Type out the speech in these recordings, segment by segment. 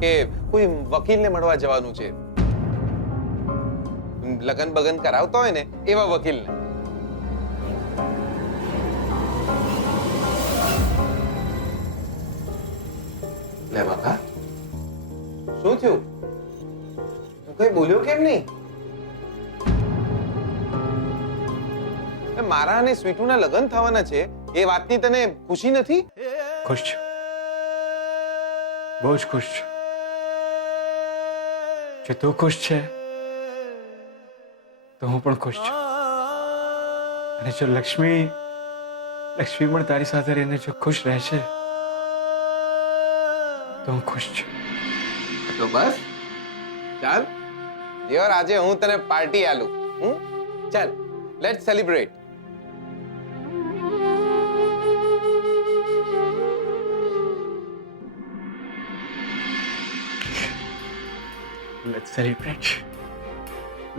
કે કોઈ વકીલને મળવા જવાનું છે, લગન બગન કરાવતો હોય ને એવા વકીલને. લે બાપા, શું થયું? તું કઈ બોલ્યો કેમ નહીં? મારા અને સ્વીટુના લગન થવાના છે એ વાતની તને ખુશી નથી? ખુશ છું, બહુ જ ખુશ છું. જો તું ખુશ છે તો હું પણ ખુશ છું. અને જો લક્ષ્મી પણ તારી સાથે રહીને જો ખુશ રહેશે તો હું ખુશ છું. તો બસ ચાલ દેવર, આજે હું તને પાર્ટી આલું. ચાલ, let's celebrate.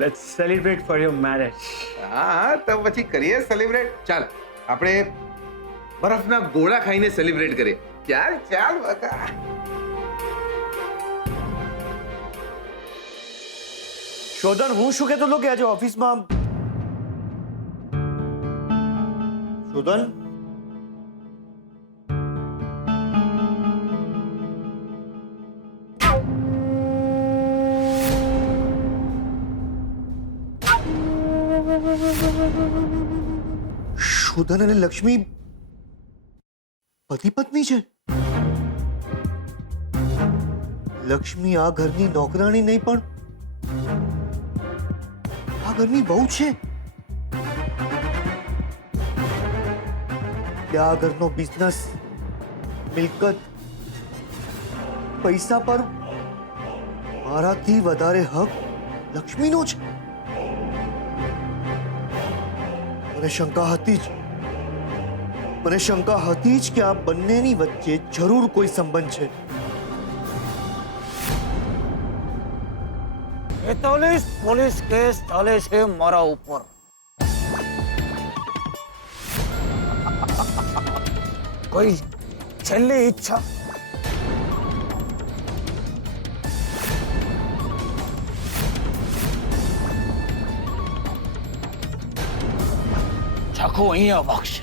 Let's celebrate for your marriage. હા, તો પછી કરીએ સેલિબ્રેટ. ચાલ આપણે બરફના ગોળા ખાઈને સેલિબ્રેટ કરીએ. ચાલ ચાલ બકા. શોધન, હું શું કહેતો હતો કે આજે ઓફિસમાં શોધન શોધન અને લક્ષ્મી પતિ પત્ની છે. લક્ષ્મી આ ઘરની નોકરાણી નહીં પણ આ ઘરની બહુ છે. આ ઘરનો બિઝનેસ, મિલકત, પૈસા પર મારાથી વધારે હક લક્ષ્મીનો છે. મને શંકા હતી જ કે આ બંનેની વચ્ચે જરૂર કોઈ સંબંધ છે. 43 પોલીસ કેસ ચાલે છે મારા ઉપર. કોઈ છેલ્લી ઈચ્છા? ચાકુ અહીંયા વાગશે.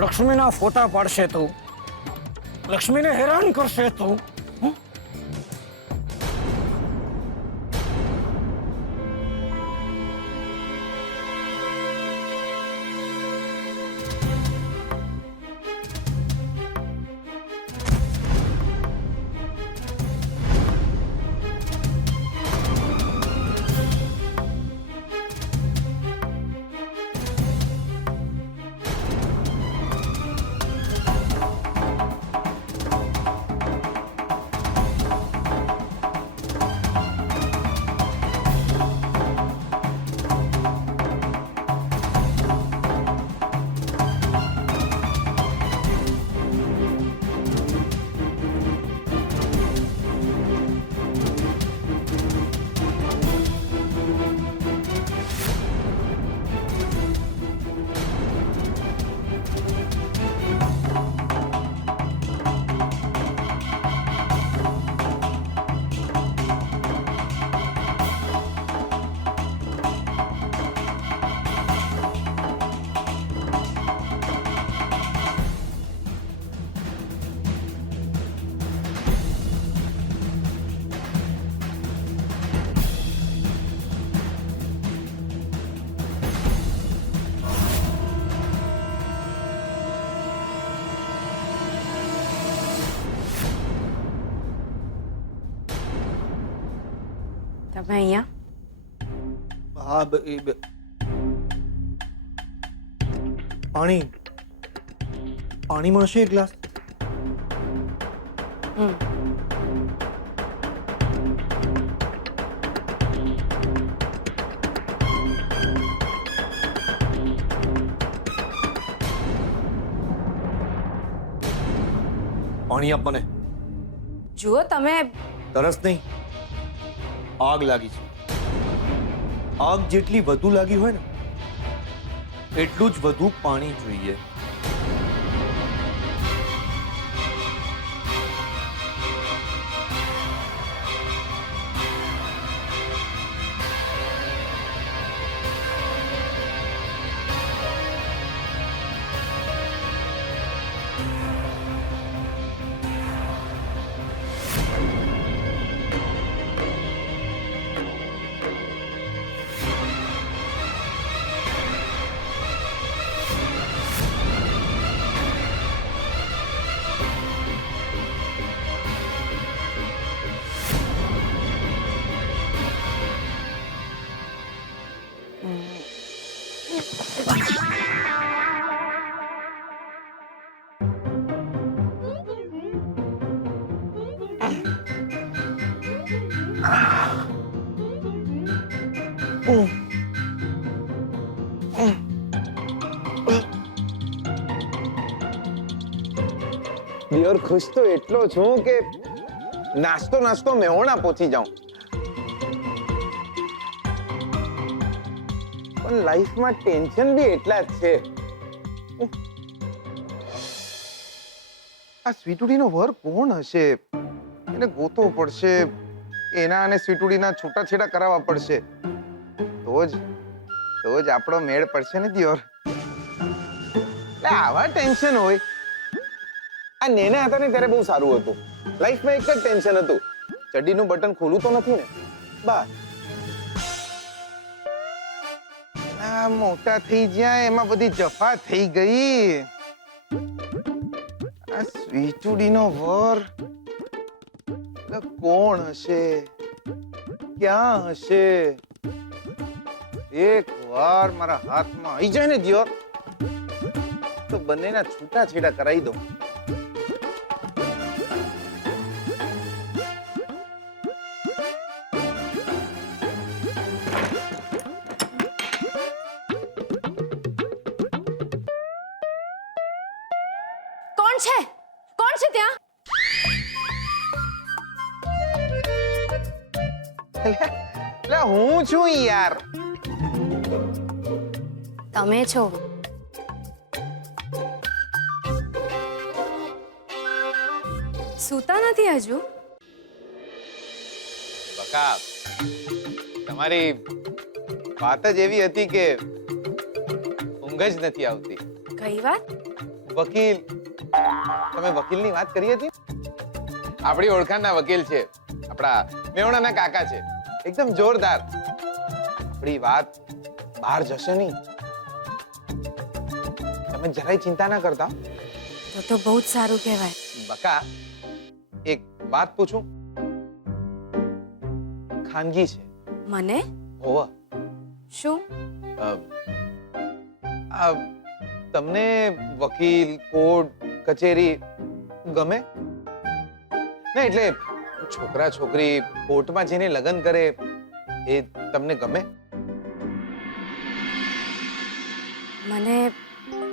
લક્ષ્મીના ફોટા પાડશે તું, લક્ષ્મીને હેરાન કરશે તું. તમે અહીંયા? હા, પાણી મળશે એક ગ્લાસ? પાણી આપ મને. જુઓ તમે તરસ નહીં, આગ લાગી છે. આગ જેટલી વધુ લાગી હોય ને એટલું જ વધુ પાણી જોઈએ. ડિયર, ખુશ તો એટલો છું કે નાસ્તો નાસ્તો મેહોણા પહોંચી જાઉં. પણ લાઈફમાં ટેન્શન બી એટલા જ છે. આ સ્વીટુડીનો વર કોણ હશે? એને ગોતવો પડશે. એના અને સ્વીટુડીના છૂટાછેડા કરાવવા પડશે. તો જ આપણો મેળ પડશે ને દિયોર. આવા ટેન્શન હોય. આ નેના હતા ને ત્યારે બહુ સારું હતું. લાઈફમાં એક જ ટેન્શન હતું, ચડ્ડીનું બટન ખોલું તો નથી ને, બસ. આ મોટા થઈ ગયા એમાં બધી જફા થઈ ગઈ. આ સ્વીટુડીનો વર કોણ હશે? ક્યાં હશે? એક વાર મારા હાથમાં આવી જાય ને દિયોર તો બંનેના છૂટાછેડા કરાવી દઉં. કોણ છે? કોણ છે ત્યાં? એટલે હું છું યાર. તમે છો. સૂતા નથી હજુ? બકા, તમારી વાત જ એવી હતી કે ઊંઘ જ નથી આવતી. કઈ વાત? વકીલ, તમે વકીલની વાત કરી હતી? આપણી ઓળખાણના વકીલ છે, આપણા મેવણાના કાકા છે, એકદમ જોરદાર. આપણી વાત બહાર જશે નહીં. તમે જરાય ચિંતા ના કરતા. તો બહુ જ સારું કહેવાય. બકા, એક વાત પૂછું? ખાનગી છે. મને? હોવા. શું? તમને વકીલ, કોર્ટ, કચેરી ગમે? ના, એટલે છોકરા છોકરી કોર્ટમાં જઈને લગ્ન કરે એ તમને ગમે?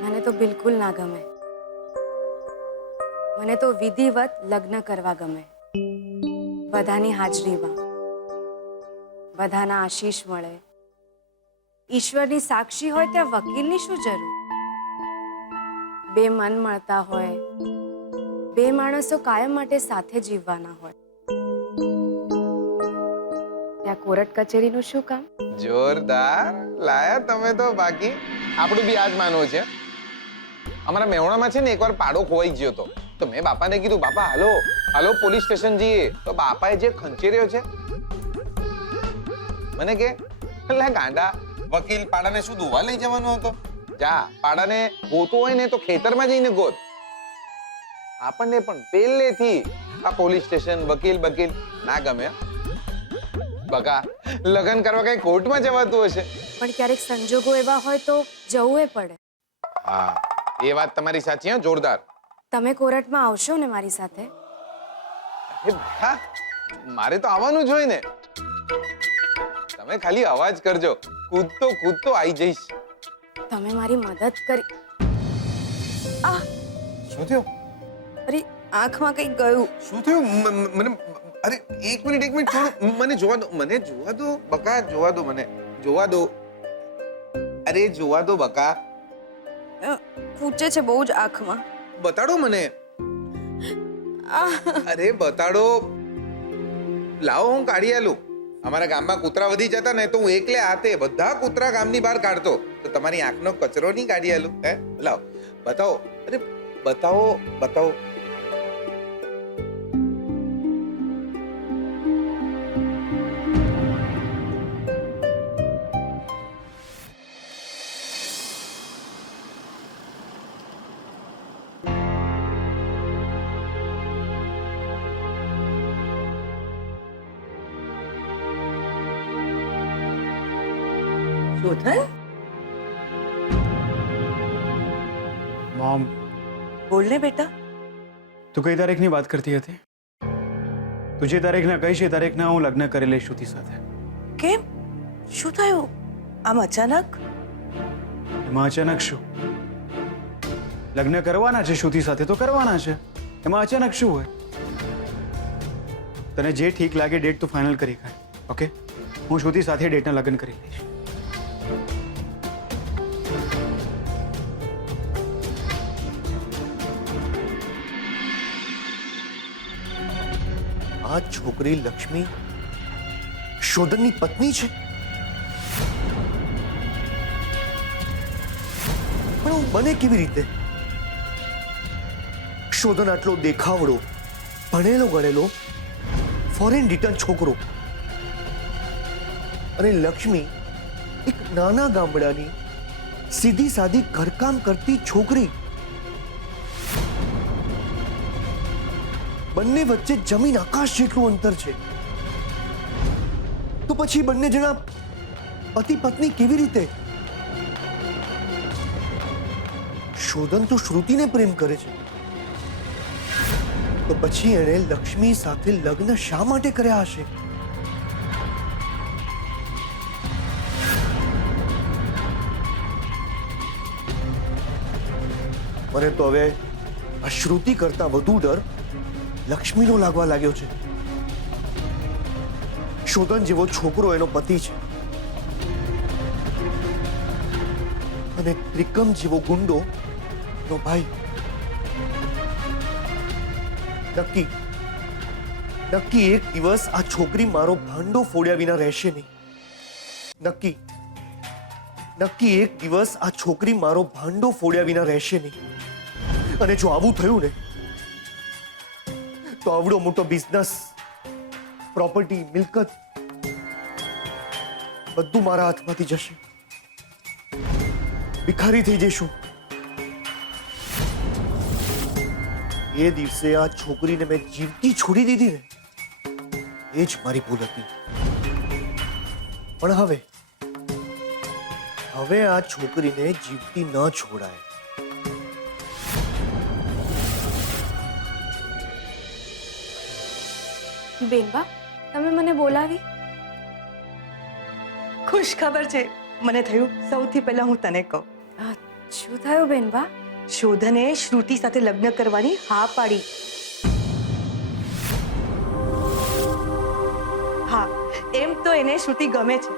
મને તો બિલકુલ ના ગમે. મને તો વિધિવત લગ્ન કરવા ગમે. બધાની હાજરીમાં, બધાના આશીષ મળે, ઈશ્વરની સાક્ષી હોય ત્યાં વકીલની શું જરૂર? બે મન મળતા હોય, બે માણસો કાયમ માટે સાથે જીવવાના હોય, ત્યાં કોર્ટ કચેરીનું શું કામ? જોરદાર લાયા તમે તો. બાકી આપણું બી આજ માનવું છે. અમારા મેહોણામાં છે ને એકવાર પાડો ખોવાઈ ગયો હતો, તો મેં બાપાને કીધું, બાપા હાલો હાલો પોલીસ સ્ટેશન જઈએ. તો બાપાએ જે ખંચેર્યો છે મને કે, લે ગાંડા, વકીલ પાડાને શું દુવા લઈ જવાનો હતો? જા, પાડાને ગોતો હોય ને તો ખેતરમાં જઈને ગોત. આપણને પણ પહેલેથી આ પોલીસ સ્ટેશન, વકીલ બકીલ ના ગમે. બકા, લગ્ન કરવા કઈ કોર્ટમાં જવાતું હશે? પણ ક્યારેક સંજોગો એવા હોય તો જવું પડે. હા, એ વાત તમારી સાચી. હા, જોરદાર. તમે કોર્ટમાં આવશો ને મારી સાથે? હા, મારે તો આવવાનું જ હોય ને. તમે ખાલી અવાજ કરજો, કૂદતો આવી જઈશ. તમે મારી મદદ કરી. શું થયું? અરે આંખમાં કંઈક ગયું. શું થયું મને અરે એક મિનિટ થોડું મને જોવા દો બકા, જોવા દો મને, જોવા દો. અરે જોવા દો બકા, ખૂંચે છે બહુ જ આંખમાં. બતાડો મને. અરે બતાડો, લાવો હું કાઢી આલું. અમારા ગામમાં કૂતરા વધી જતા ને તો હું એકલે હાથે બધા કૂતરા ગામની બહાર કાઢતો, તો તમારી આંખનો કચરો નહીં કાઢી આલું. હે લાવો, બતાવો. અરે બતાવો. शोधन मॉम, बोल ने बेटा. તું કઈ તારીખની વાત કરતી હતી? તું જે તારીખના કઈ છે તારીખના હું લગ્ન કરી લઈશ શ્રુતિ સાથે. કેમ? શું થયું આમ અચાનક? એમાં અચાનક શું? લગ્ન કરવાના છે શ્રુતિ સાથે તો કરવાના છે, એમાં અચાનક શું હોય? તને જે ઠીક લાગે ડેટ તું ફાઇનલ કરી કાઢ. ઓકે, હું શ્રુતિ સાથે ડેટના લગ્ન કરી લઈશ. આ છોકરી લક્ષ્મી શોધનની પત્ની છે, પણ હું બને કેવી રીતે? શોધન આટલો દેખાવડો, ભણેલો ગણેલો, ફોરેન રિટર્ન છોકરો, અને લક્ષ્મી એક નાના ગામડાની સીધી સાદી ઘરકામ કરતી છોકરી. બંને વચ્ચે જમીન આકાશ જેટલું અંતર છે. તો પછી બંને જણા પતિ પત્ની કેવી રીતે? શોધન તો શ્રુતિને પ્રેમ કરે છે, તો પછી એણે લક્ષ્મી સાથે લગ્ન શા માટે કર્યા હશે? મને તો હવે આ શ્રુતિ કરતા વધુ ડર લક્ષ્મીનો લાગવા લાગ્યો છે. શોધન જેવો છોકરો એનો પતિ છે, અને ત્રિકમ જેવો ગુંડો એનો ભાઈ. નક્કી એક દિવસ આ છોકરી મારો ભાંડો ફોડ્યા વિના રહેશે નહીં. નક્કી એક દિવસ આ છોકરી મારો ભાંડો ફોડ્યા વિના રહેશે નહીં. અને જો આવું થયું ને તો આવડો મોટો બિઝનેસ, પ્રોપર્ટી, મિલકત બધું મારા હાથમાંથી જશે. ભિખારી થઈ જઈશું. એ દિવસે આ છોકરીને મેં જીવતી છોડી દીધી ને, એ જ મારી ભૂલ હતી. પણ હવે આ છોકરીને જીવતી ન છોડાય. બેનબા, તમે મને બોલાવી? ખુશ ખબર છે, મને થયું સૌથી પહેલા હું તને કહું. શું થયું બેનબા? શોધને શ્રુતિ સાથે લગ્ન કરવાની હા પાડી. હા, એમ તો એને શ્રુતિ ગમે છે,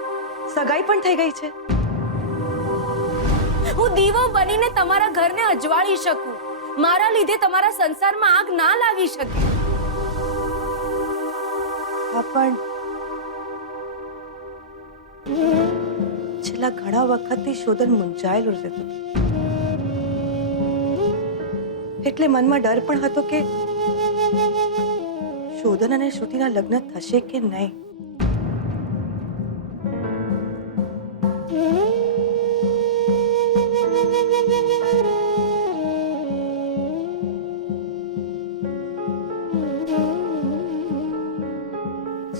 સગાઈ પણ થઈ ગઈ છે. હું દીવો બનીને તમારા ઘરને અજવાળી શકું, મારા લીધે તમારા સંસારમાં આગ ના લાગી શકે. હા, પણ છેલ્લા ઘણા વખતથી શોધન મૂંઝાયેલો રહેતો, એટલે મનમાં ડર પણ હતો કે શોધન અને શ્રુતિના લગ્ન થશે કે નહીં.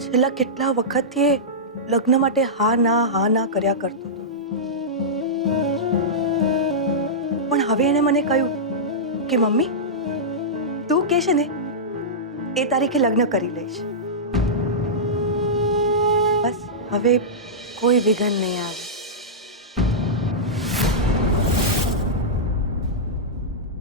છેલ્લા કેટલા વખતથી લગ્ન માટે હા ના કર્યા કરતો હતો, પણ હવે એને મને કહ્યું કે મમ્મી, તું કહે છે ને એ તારીખે લગ્ન કરી લઈશ. બસ હવે કોઈ વિઘન નહીં આવે.